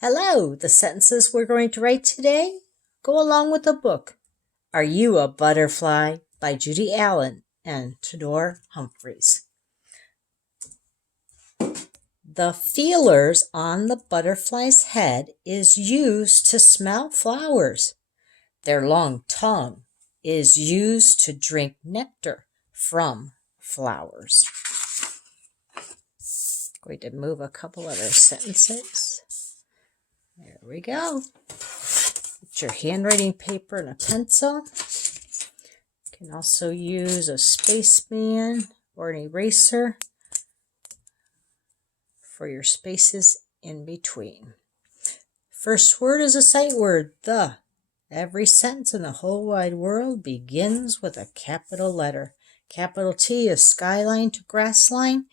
Hello, the sentences we're going to write today go along with the book Are You a Butterfly by Judy Allen and Tudor Humphreys. The feelers on the butterfly's head is used to smell flowers. Their long tongue is used to drink nectar from flowers. Going to move a couple other sentences. There we go. Get your handwriting paper and a pencil. You can also use a spaceman or an eraser for your spaces in between. First word is a sight word, the. Every sentence in the whole wide world begins with a capital letter. Capital T is skyline to grass line.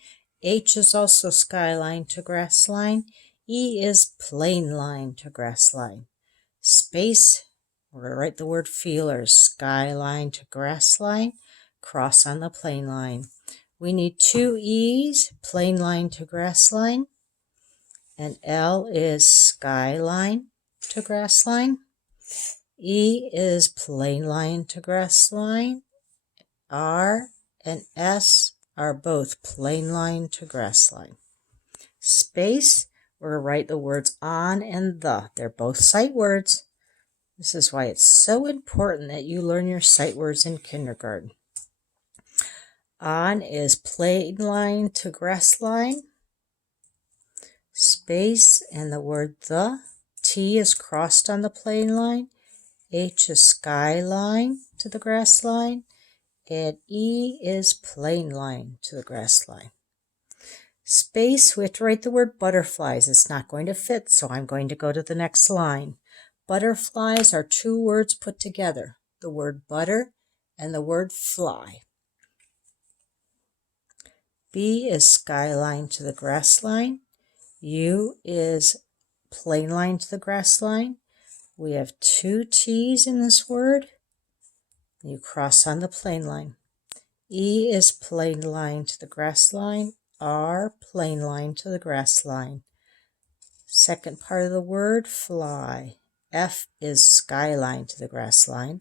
H is also skyline to grass line. E is plain line to grass line. Space, we're going to write the word feelers, skyline to grass line, cross on the plain line. We need two E's, plain line to grass line, and L is skyline to grass line. E is plain line to grass line. R and S are both plain line to grass line. Space, we're going to write the words on and the. They're both sight words. This is why it's so important that you learn your sight words in kindergarten. On is plain line to grass line. Space and the word the. T is crossed on the plain line. H is skyline to the grass line. And E is plain line to the grass line. Space, we have to write the word butterflies. It's not going to fit, so I'm going to go to the next line. Butterflies are two words put together, the word butter and the word fly. B is skyline to the grass line. U is plain line to the grass line. We have two T's in this word. You cross on the plain line. E is plain line to the grass line. R, plain line to the grass line. Second part of the word, fly. F is skyline to the grass line.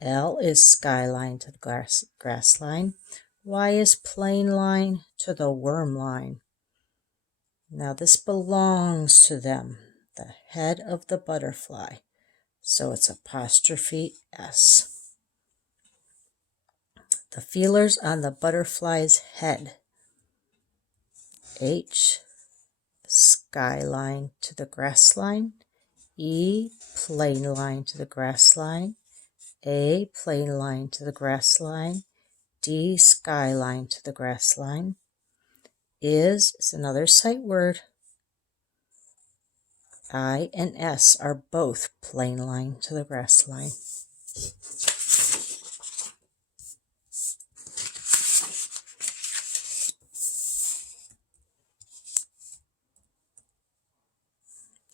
L is skyline to the grass line. Y is plain line to the worm line. Now this belongs to them, the head of the butterfly. So it's apostrophe S. The feelers on the butterfly's head. H, skyline to the grass line. E, plain line to the grass line. A, plain line to the grass line. D, skyline to the grass line. Is another sight word. I and S are both plain line to the grass line.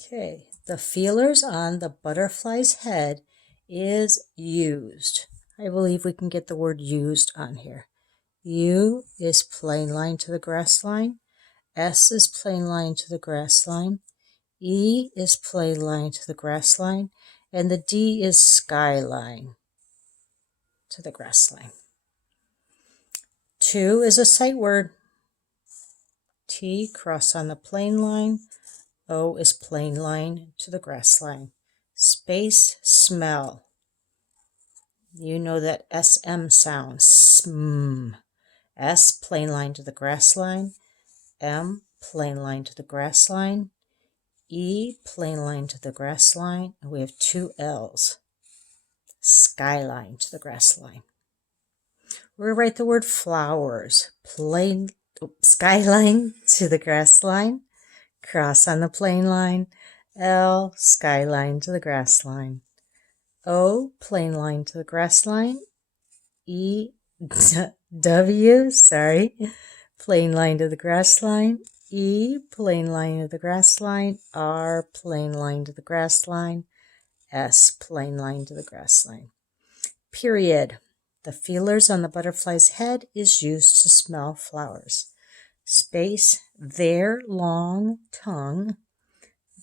Okay, the feelers on the butterfly's head is used. I believe we can get the word used on here. U is plain line to the grass line. S is plain line to the grass line. E is plain line to the grass line. And the D is skyline to the grass line. 2 is a sight word. T, cross on the plain line. O is plain line to the grass line. Space, smell. You know that SM sound, sm. S, plain line to the grass line. M, plain line to the grass line. E, plain line to the grass line. And we have two L's. Skyline to the grass line. We're going to write the word flowers. Skyline to the grass line. Cross on the plain line. L, skyline to the grass line. O, plain line to the grass line. E, W, plain line to the grass line. E, plain line to the grass line. R, plain line to the grass line. S, plain line to the grass line. Period. The feelers on the butterfly's head is used to smell flowers. Space, their long tongue.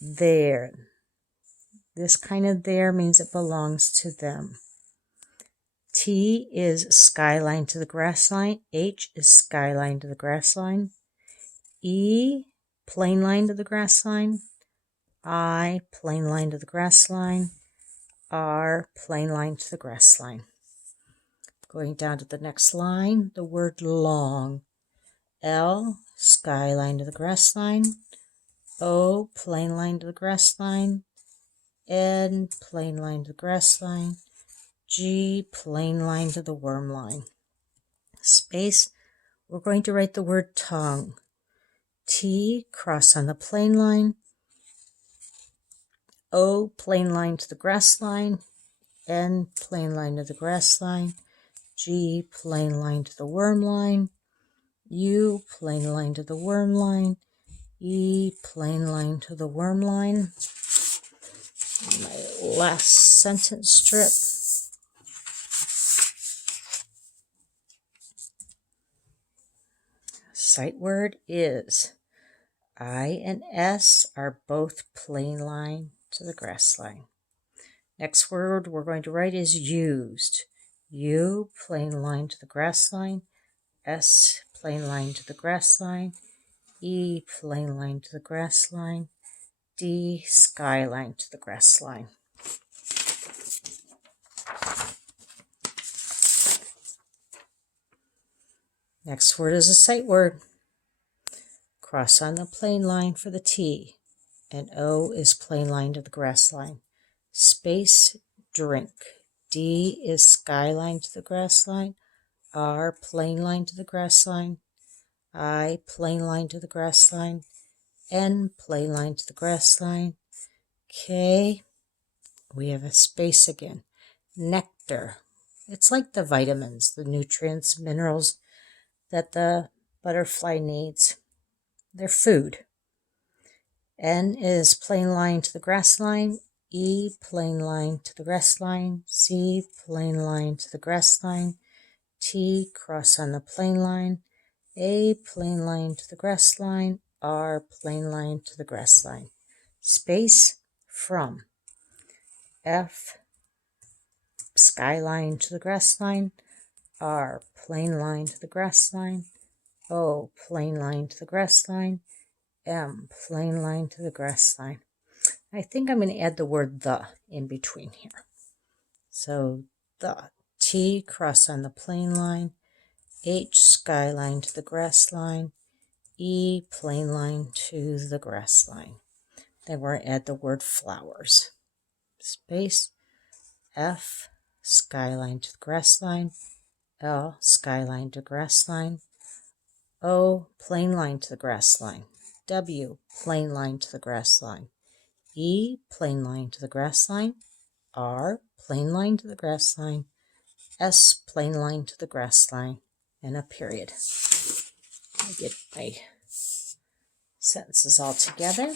There. This kind of there means it belongs to them. T is skyline to the grass line. H is skyline to the grass line. E, plain line to the grass line. I, plain line to the grass line. R, plain line to the grass line. Going down to the next line, the word long. L, skyline to the grass line. O, plain line to the grass line. N, plain line to the grass line. G, plain line to the worm line. Space, we're going to write the word tongue. T, cross on the plain line. O, plain line to the grass line. N, plain line to the grass line. G, plain line to the worm line. U, plain line to the worm line. E, plain line to the worm line. My last sentence strip. Sight word is I and S are both plain line to the grass line. Next word we're going to write is used. U, plain line to the grass line. S, plain line to the grass line. E, plain line to the grass line. D, skyline to the grass line. Next word is a sight word. Cross on the plain line for the T, and O is plain line to the grass line. Space, drink. D is skyline to the grass line. R, plain line to the grass line. I, plain line to the grass line. N, plain line to the grass line. K, we have a space again. Nectar. It's like the vitamins, the nutrients, minerals that the butterfly needs. They're food. N is plain line to the grass line. E, plain line to the grass line. C, plain line to the grass line. T, cross on the plain line. A, plain line to the grass line. R, plain line to the grass line. Space, from. F, skyline to the grass line. R, plain line to the grass line. O, plain line to the grass line. M, plain line to the grass line. I think I'm going to add the word the in between here. So the. T, cross on the plain line. H, skyline to the grass line. E, plain line to the grass line. Then we're going to add the word flowers. Space. F, skyline to the grass line. L, skyline to grass line. O, plain line to the grass line. W, plain line to the grass line. E, plain line to the grass line. R, plain line to the grass line. S, plain line to the grass line, and a period. I get my sentences all together.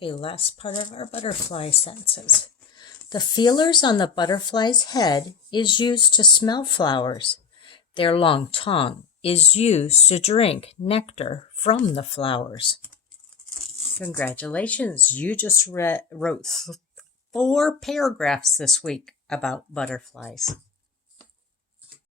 Okay, last part of our butterfly sentences. The feelers on the butterfly's head is used to smell flowers. Their long tongue is used to drink nectar from the flowers. Congratulations, you just wrote 4 paragraphs this week about butterflies.